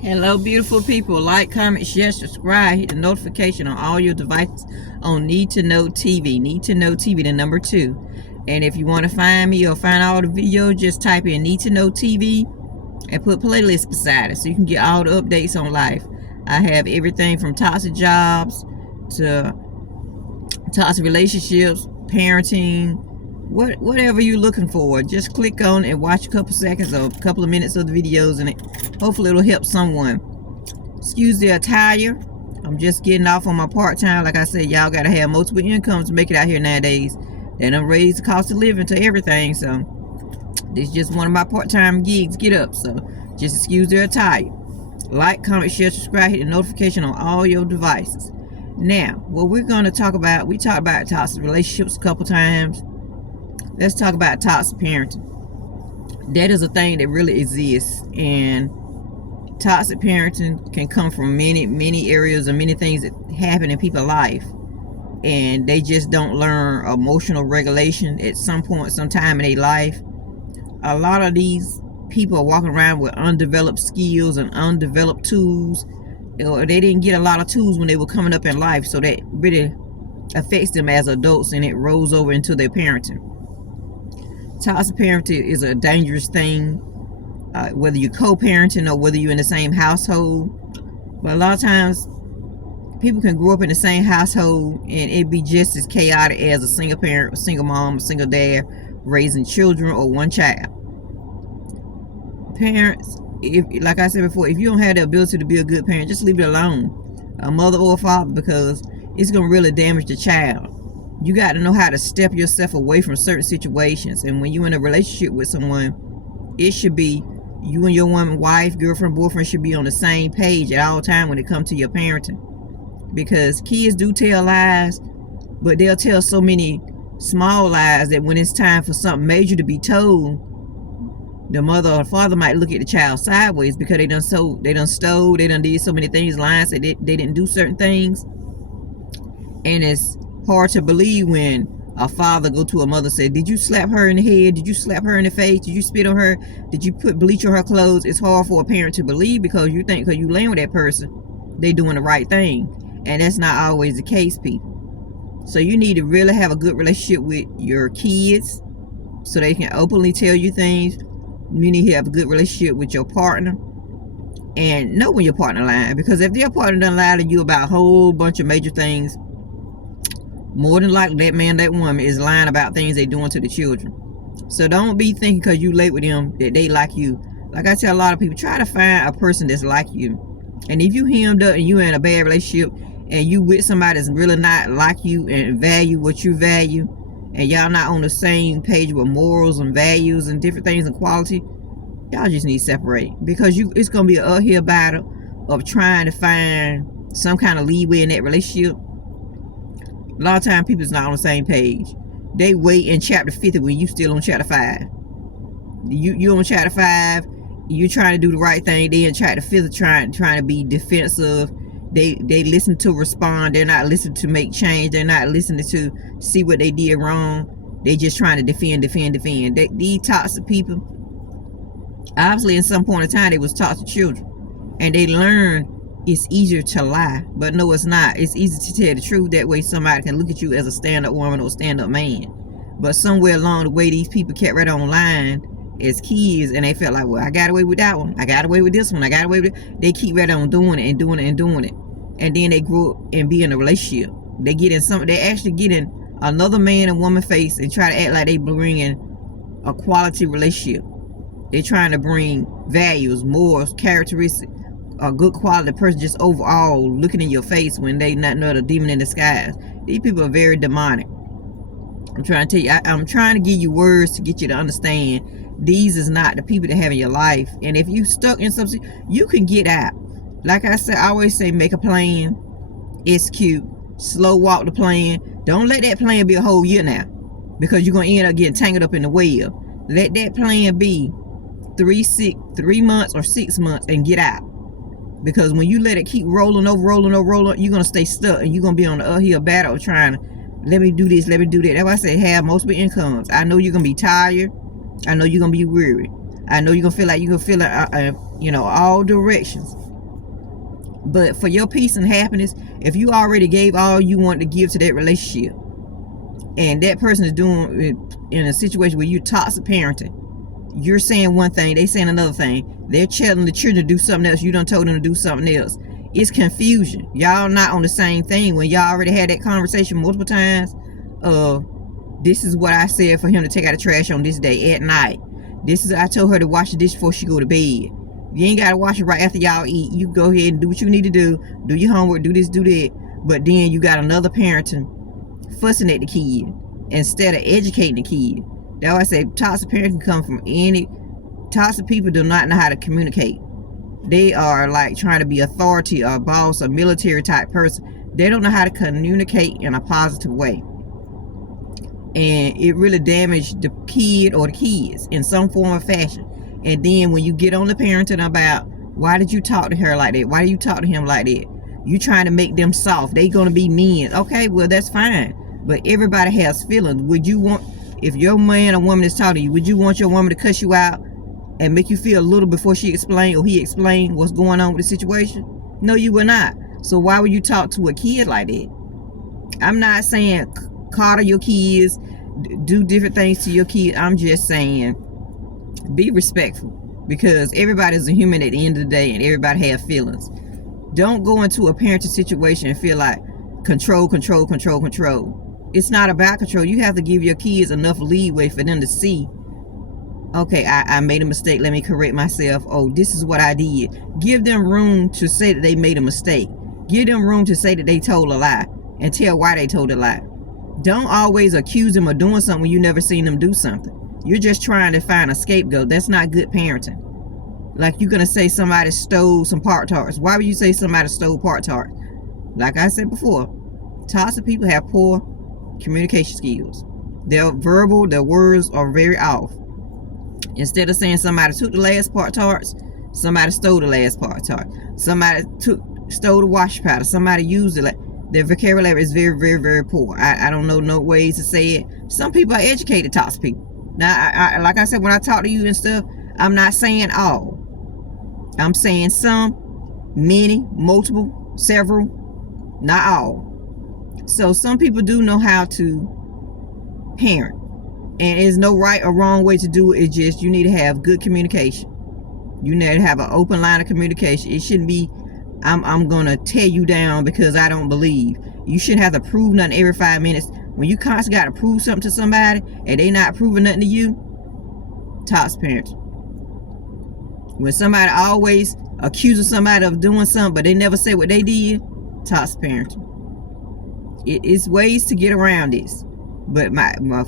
Hello, beautiful people. Like, comment, share, subscribe. Hit the notification on all your devices on Need to Know TV. Need to Know TV, the number 2. And if you want to find me or find all the videos, just type in Need to Know TV and put playlist beside it so you can get all the updates on life. I have everything from toxic jobs to toxic relationships, parenting, whatever you're looking for. Just click on and watch a couple seconds or a couple of minutes of the videos, and hopefully it'll help someone. Excuse the attire. I'm just getting off on my part-time. Like I said, y'all gotta have multiple incomes to make it out here nowadays. They done raised the cost of living to everything, so this is just one of my part-time gigs. Get up. So just excuse their attire. Like, comment, share, subscribe, hit the notification on all your devices. Now, what we're going to talk about, we talked about toxic relationships a couple times. Let's talk about toxic parenting. That is a thing that really exists, and toxic parenting can come from many areas and many things that happen in people's life, and they just don't learn emotional regulation at some point, sometime in their life. A lot of these people are walking around with undeveloped skills and undeveloped tools, or they didn't get a lot of tools when they were coming up in life, so that really affects them as adults, and it rolls over into their parenting. Toxic parenting is a dangerous thing, whether you're co-parenting or whether you're in the same household. But a lot of times people can grow up in the same household and it be just as chaotic as a single parent, a single mom, a single dad raising children, or one child. Parents, like I said before, if you don't have the ability to be a good parent, just leave it alone, a mother or a father, because it's going to really damage the child. You got to know how to step yourself away from certain situations. And when you're in a relationship with someone, it should be you and your woman, wife, girlfriend, boyfriend should be on the same page at all time when it comes to your parenting. Because kids do tell lies, but they'll tell so many small lies that when it's time for something major to be told, the mother or father might look at the child sideways because they done stole, they done did so many things, lying, said they didn't do certain things. And it's hard to believe when a father go to a mother and say, did you slap her in the head? Did you slap her in the face? Did you spit on her? Did you put bleach on her clothes? It's hard for a parent to believe, because you think because you laying with that person, they doing the right thing. And that's not always the case, people. So you need to really have a good relationship with your kids so they can openly tell you things. You need to have a good relationship with your partner and know when your partner lying, because if their partner done lie to you about a whole bunch of major things, more than likely that man, that woman is lying about things they doing to the children. So don't be thinking because you late with them that they like you. Like I tell a lot of people, try to find a person that's like you. And if you hemmed up and you in a bad relationship and you with somebody that's really not like you and value what you value, and y'all not on the same page with morals and values and different things and quality, y'all just need to separate, because it's going to be an uphill battle of trying to find some kind of leeway in that relationship. A lot of times people's not on the same page. They wait in chapter 50 when you still on chapter 5. You on chapter 5, you trying to do the right thing. They in chapter 50 trying to be defensive. They listen to respond. They're not listening to make change. They're not listening to see what they did wrong. They just trying to defend. These toxic people, obviously in some point in time they was toxic children, and they learned it's easier to lie. But no, it's not. It's easy to tell the truth. That way somebody can look at you as a stand-up woman or stand-up man. But somewhere along the way, these people kept right on lying as kids, and they felt like, well, I got away with that one, I got away with this one, I got away with it. They keep right on doing it, and then they grow up and be in a relationship. They actually get in another man and woman face and try to act like they bring in a quality relationship. They're trying to bring values, morals, characteristics, a good quality person, just overall looking in your face when they not know the demon in disguise. These people are very demonic. I'm trying to tell you, I'm trying to give you words to get you to understand these is not the people that have in your life. And if you stuck in something, you can get out. Like I said, I always say, make a plan, execute, slow walk the plan. Don't let that plan be a whole year now, because you're going to end up getting tangled up in the web. Let that plan be 3 months or 6 months and get out. Because when you let it keep rolling over, you're going to stay stuck, and you're going to be on the uphill battle of trying to, let me do this, let me do that. That's why I say have multiple incomes. I know you're going to be tired. I know you're going to be weary. I know you're going to feel like you're going to feel it, all directions. But for your peace and happiness, if you already gave all you want to give to that relationship, and that person is doing it in a situation where you toxic parenting, you're saying one thing, they saying another thing, they're telling the children to do something else, you done told them to do something else. It's confusion. Y'all not on the same thing when y'all already had that conversation multiple times. This is what I said for him to take out the trash on this day at night. This is, I told her to wash the dish before she go to bed. You ain't got to wash it right after y'all eat. You go ahead and do what you need to do your homework, do this, do that. But then you got another parenting fussing at the kid instead of educating the kid. That's why I say toxic parenting can come from any. Toxic people do not know how to communicate. They are like trying to be authority or boss or military type person. They don't know how to communicate in a positive way. And it really damaged the kid or the kids in some form or fashion. And then when you get on the parenting about, why did you talk to her like that? Why do you talk to him like that? You trying to make them soft. They gonna be mean. Okay, well, that's fine. But everybody has feelings. Would you want, if your man or woman is talking to you, would you want your woman to cuss you out and make you feel a little before she explained or he explained what's going on with the situation? No, you would not. So why would you talk to a kid like that? I'm not saying coddle your kids, do different things to your kid. I'm just saying be respectful, because everybody's a human at the end of the day and everybody have feelings. Don't go into a parenting situation and feel like control. It's not about control. You have to give your kids enough leeway for them to see, okay, I made a mistake, let me correct myself. Oh, this is what I did. Give them room to say that they made a mistake. Give them room to say that they told a lie and tell why they told a lie. Don't always accuse them of doing something when you never seen them do something. You're just trying to find a scapegoat. That's not good parenting. Like you're going to say somebody stole some Pop-Tarts. Why would you say somebody stole Pop-Tarts? Like I said before, toxic people have poor communication skills. Their words are very off. Instead of saying somebody took the last Pop-Tarts, somebody stole the last Pop-Tart. Somebody stole the wash powder. Somebody used it. Their vocabulary is very poor. I don't know no ways to say it. Some people are educated toxic people. Now, like I said, when I talk to you and stuff, I'm not saying all. I'm saying some, many, multiple, several, not all. So some people do know how to parent. And there's no right or wrong way to do it. It's just you need to have good communication. You need to have an open line of communication. It shouldn't be, I'm going to tear you down because I don't believe. You shouldn't have to prove nothing every 5 minutes. When you constantly got to prove something to somebody and they not proving nothing to you, toxic parenting. When somebody always accuses somebody of doing something but they never say what they did, toxic parenting. It is ways to get around this. But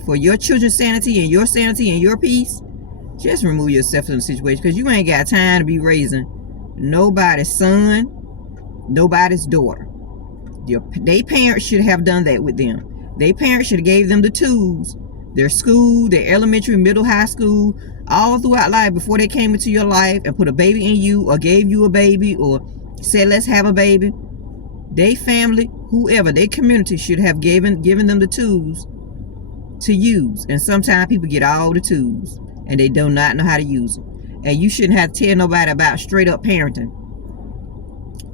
for your children's sanity and your peace, just remove yourself from the situation, because you ain't got time to be raising nobody's son, nobody's daughter. They parents should have done that with them. They parents should have gave them the tools, their school, their elementary, middle, high school, all throughout life before they came into your life and put a baby in you or gave you a baby or said, let's have a baby. They family, whoever, their community should have given them the tools to use. And sometimes people get all the tools and they do not know how to use them. And you shouldn't have to tell nobody about straight up parenting.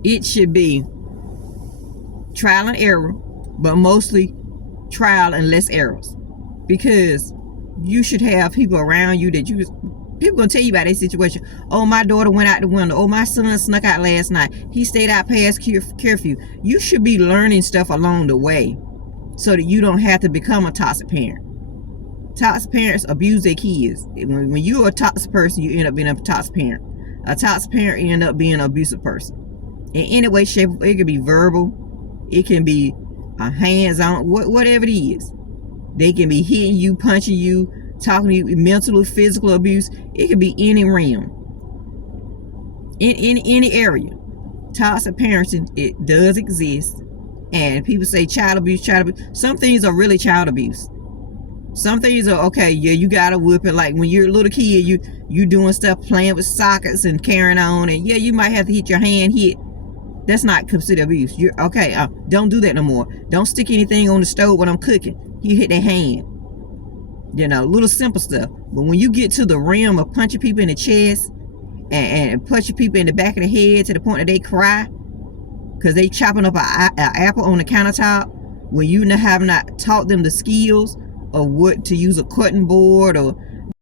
It should be trial and error, but mostly trial and less errors, because you should have people around you that people gonna tell you about their situation. Oh, my daughter went out the window. Oh, my son snuck out last night. He stayed out past curfew. You should be learning stuff along the way so that you don't have to become a toxic parent. Toxic parents abuse their kids. When you're a toxic person, you end up being a toxic parent. A toxic parent end up being an abusive person. In any way, shape, it can be verbal. It can be hands-on, whatever it is. They can be hitting you, punching you, talking to you, mental, physical abuse. It can be any realm. In any area. Toxic parenting, it does exist. And people say child abuse. Some things are really child abuse. Some things are, okay, yeah, you gotta whip it. Like when you're a little kid, you doing stuff, playing with sockets and carrying on. And yeah, you might have to hit your hand hit. That's not considered abuse. You're okay. Don't do that no more. Don't stick anything on the stove when I'm cooking. You hit their hand. You know, little simple stuff. But when you get to the realm of punching people in the chest and punching people in the back of the head to the point that they cry, because they chopping up an apple on the countertop when you have not taught them the skills of what to use a cutting board or